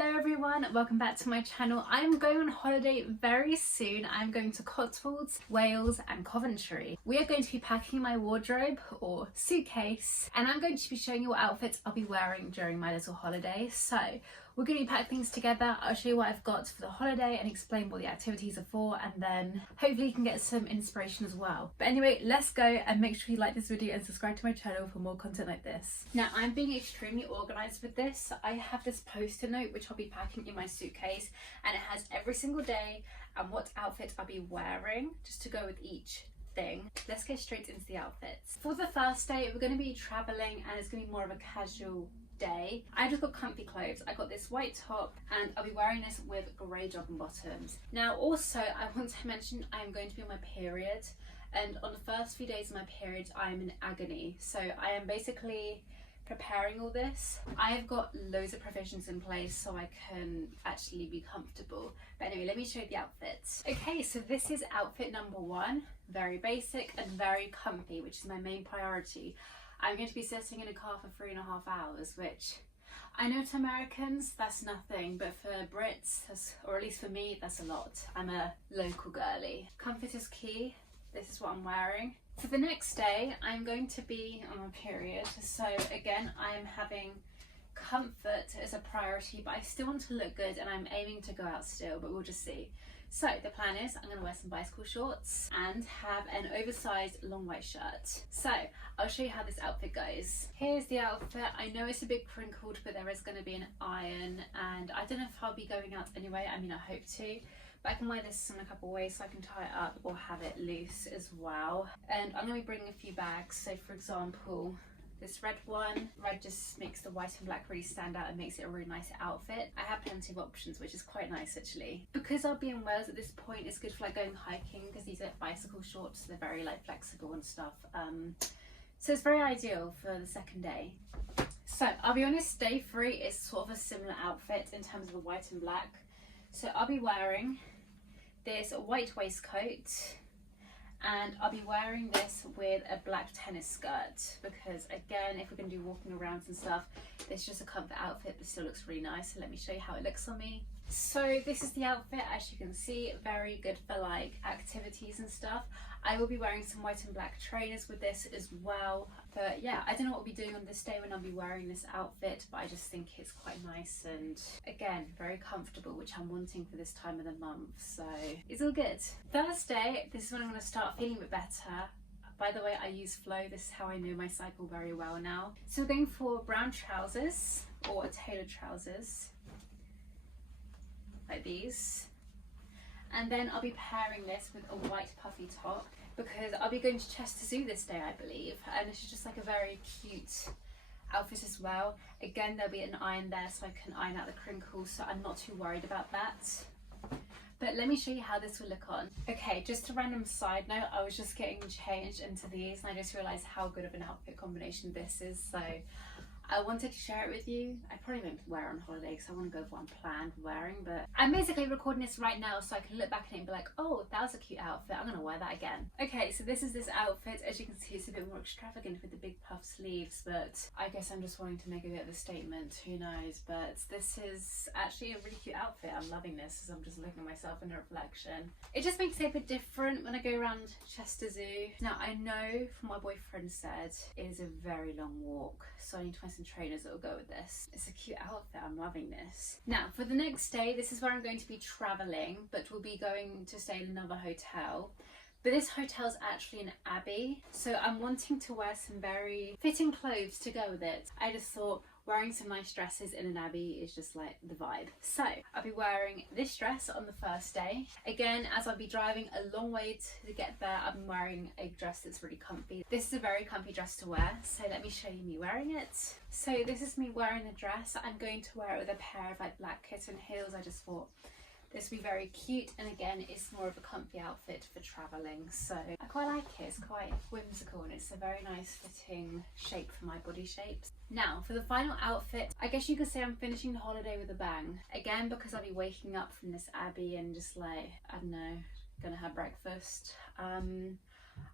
Hello everyone, welcome back to my channel. I am going on holiday very soon. I'm going to Cotswolds, Wales and Coventry. We are going to be packing my wardrobe or suitcase, and I'm going to be showing you what outfits I'll be wearing during my little holiday. So we're going to be packing things together. I'll show you what I've got for the holiday and explain what the activities are for, and then hopefully you can get some inspiration as well. But anyway, let's go, and make sure you like this video and subscribe to my channel for more content like this. Now, I'm being extremely organised with this. I have this post-it note which I'll be packing in my suitcase, and it has every single day and what outfit I'll be wearing just to go with each thing. Let's get straight into the outfits. For the first day, we're going to be travelling, and it's going to be more of a casual day. I just got comfy clothes. I got this white top, and I'll be wearing this with grey jogging bottoms. Now also, I want to mention I'm going to be on my period, and on the first few days of my period I'm in agony, so I am basically preparing all this. I have got loads of provisions in place so I can actually be comfortable. But anyway, let me show you the outfits. Okay, so this is outfit number one. Very basic and very comfy, which is my main priority. I'm going to be sitting in a car for 3.5 hours, which I know to Americans that's nothing, but for Brits, or at least for me, that's a lot. I'm a local girly. Comfort is key. This is what I'm wearing. For the next day, I'm going to be on my period, so again, I'm having comfort as a priority, but I still want to look good, and I'm aiming to go out still, but we'll just see. So the plan is I'm going to wear some bicycle shorts and have an oversized long white shirt. So I'll show you how this outfit goes. Here's the outfit. I know it's a bit crinkled, but there is going to be an iron, and I don't know if I'll be going out anyway. I mean, I hope to. But I can wear this in a couple of ways, so I can tie it up or have it loose as well. And I'm going to be bringing a few bags. So for example, this red one. Red just makes the white and black really stand out and makes it a really nice outfit. I have plenty of options, which is quite nice actually. Because I'll be in Wales at this point, it's good for like going hiking, because these are bicycle shorts, so they're very like flexible and stuff. So it's very ideal for the second day. So I'll be honest, day 3 is sort of a similar outfit in terms of the white and black. So I'll be wearing this white waistcoat, and I'll be wearing this with a black tennis skirt, because again, if we're going to do walking around and stuff, it's just a comfort outfit but still looks really nice. So let me show you how it looks on me. So this is the outfit. As you can see, very good for like activities and stuff. I will be wearing some white and black trainers with this as well. But yeah, I don't know what I'll be doing on this day when I'll be wearing this outfit, but I just think it's quite nice and again, very comfortable, which I'm wanting for this time of the month. So it's all good. Thursday, this is when I'm going to start feeling a bit better. By the way, I use Flow. This is how I know my cycle very well now. So we're going for brown trousers or tailored trousers, like these. And then I'll be pairing this with a white puffy top, because I'll be going to Chester Zoo this day, I believe, and this is just like a very cute outfit as well. Again, there'll be an iron there so I can iron out the crinkles, so I'm not too worried about that. But let me show you how this will look on. Okay, just a random side note, I was just getting changed into these and I just realised how good of an outfit combination this is, so I wanted to share it with you. I probably won't wear it on holiday because I want to go with what I'm planned wearing, but I'm basically recording this right now so I can look back at it and be like, oh, that was a cute outfit, I'm going to wear that again. Okay, so this is this outfit. As you can see, it's a bit more extravagant with the big puff sleeves, but I guess I'm just wanting to make a bit of a statement, who knows. But this is actually a really cute outfit. I'm loving this as I'm just looking at myself in the reflection. It just makes it a bit different when I go around Chester Zoo. Now, I know from what my boyfriend said, it is a very long walk, so I need to find some trainers that will go with this. It's a cute outfit, I'm loving this. Now for the next day, this is where I'm going to be traveling, but we'll be going to stay in another hotel. But this hotel is actually an abbey, so I'm wanting to wear some very fitting clothes to go with it. I just thought wearing some nice dresses in an abbey is just like the vibe. So I'll be wearing this dress on the first day. Again, as I'll be driving a long way to get there, I'm wearing a dress that's really comfy. This is a very comfy dress to wear, so let me show you me wearing it. So this is me wearing the dress. I'm going to wear it with a pair of like black kitten heels. I just thought this would be very cute, and again, it's more of a comfy outfit for travelling, so I quite like it. It's quite whimsical and it's a very nice fitting shape for my body shapes. Now for the final outfit, I guess you could say I'm finishing the holiday with a bang. Again, because I'll be waking up from this abbey and just like, I don't know, gonna have breakfast.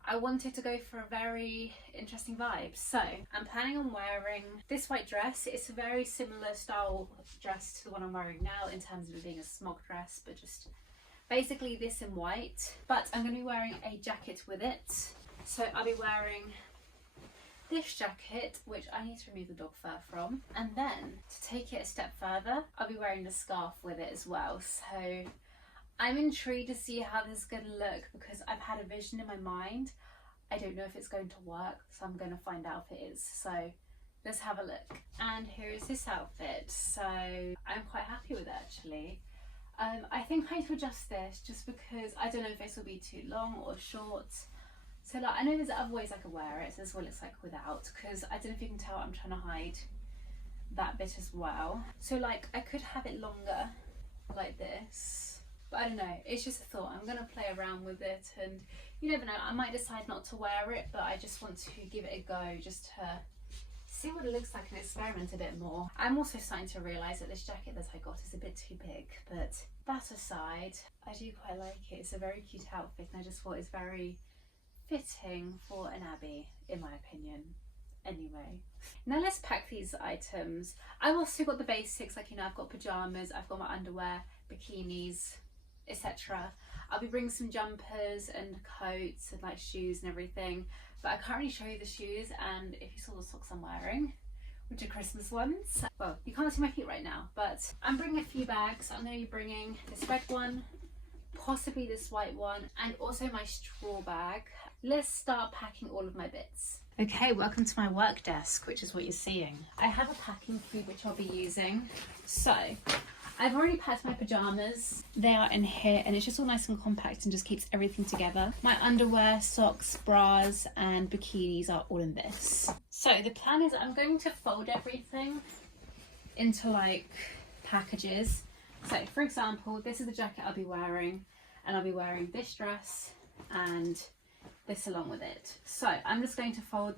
I wanted to go for a very interesting vibe. So I'm planning on wearing this white dress. It's a very similar style dress to the one I'm wearing now in terms of it being a smock dress, but just basically this in white. But I'm going to be wearing a jacket with it. So I'll be wearing this jacket, which I need to remove the dog fur from. And then to take it a step further, I'll be wearing the scarf with it as well. So I'm intrigued to see how this is going to look because I've had a vision in my mind. I don't know if it's going to work, so I'm going to find out if it is. So let's have a look. And here is this outfit. So I'm quite happy with it actually. I think I need to adjust this just because I don't know if this will be too long or short. So like, I know there's other ways I could wear it as well as like without, because I don't know if you can tell I'm trying to hide that bit as well. So like I could have it longer like this. But I don't know, it's just a thought. I'm going to play around with it and you never know, I might decide not to wear it, but I just want to give it a go just to see what it looks like and experiment a bit more. I'm also starting to realise that this jacket that I got is a bit too big, but that aside, I do quite like it. It's a very cute outfit and I just thought it's very fitting for an Abbey, in my opinion. Anyway, now let's pack these items. I've also got the basics, like, you know, I've got pyjamas, I've got my underwear, bikinis, etc. I'll be bringing some jumpers and coats and like shoes and everything, but I can't really show you the shoes. And if you saw the socks I'm wearing, which are Christmas ones, well, you can't see my feet right now, but I'm bringing a few bags. I'm going to be bringing this red one, possibly this white one, and also my straw bag. Let's start packing all of my bits. Okay, welcome to my work desk, which is what you're seeing. I have a packing cube which I'll be using. So I've already packed my pyjamas. They are in here and it's just all nice and compact and just keeps everything together. My underwear, socks, bras and bikinis are all in this. So the plan is I'm going to fold everything into like packages. So for example, this is the jacket I'll be wearing and I'll be wearing this dress and this along with it. So I'm just going to fold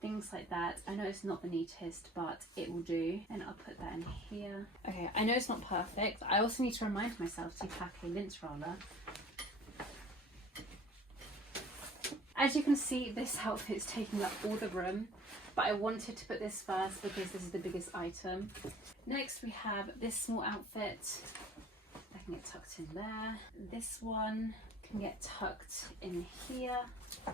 things like that. I know it's not the neatest, but it will do. And I'll put that in here. Okay, I know it's not perfect. I also need to remind myself to pack a lint roller. As you can see, this outfit is taking up all the room, but I wanted to put this first because this is the biggest item. Next we have this small outfit. I can get tucked in there. This one can get tucked in here.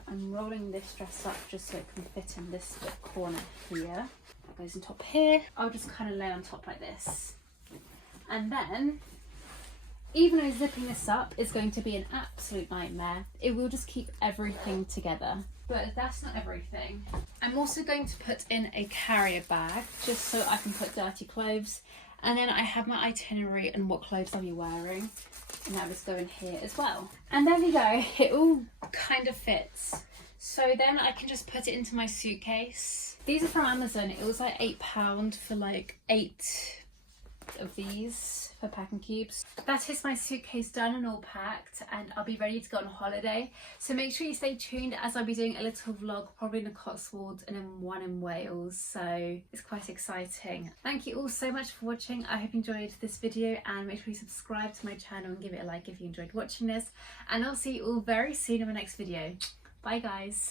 I'm rolling this dress up just so it can fit in this corner here. That goes on top here. I'll just kind of lay on top like this. And then, even though zipping this up is going to be an absolute nightmare, it will just keep everything together. But that's not everything. I'm also going to put in a carrier bag just so I can put dirty clothes. And then I have my itinerary and what clothes I'll be wearing. And that was going here as well. And there we go, it all kind of fits. So then I can just put it into my suitcase. These are from Amazon. It was like £8 for like 8 of these for packing cubes. That is my suitcase done and all packed, and I'll be ready to go on holiday. So make sure you stay tuned as I'll be doing a little vlog, probably in the Cotswolds and then one in Wales. So it's quite exciting. Thank you all so much for watching. I hope you enjoyed this video, and make sure you subscribe to my channel and give it a like if you enjoyed watching this. And I'll see you all very soon in my next video. Bye guys.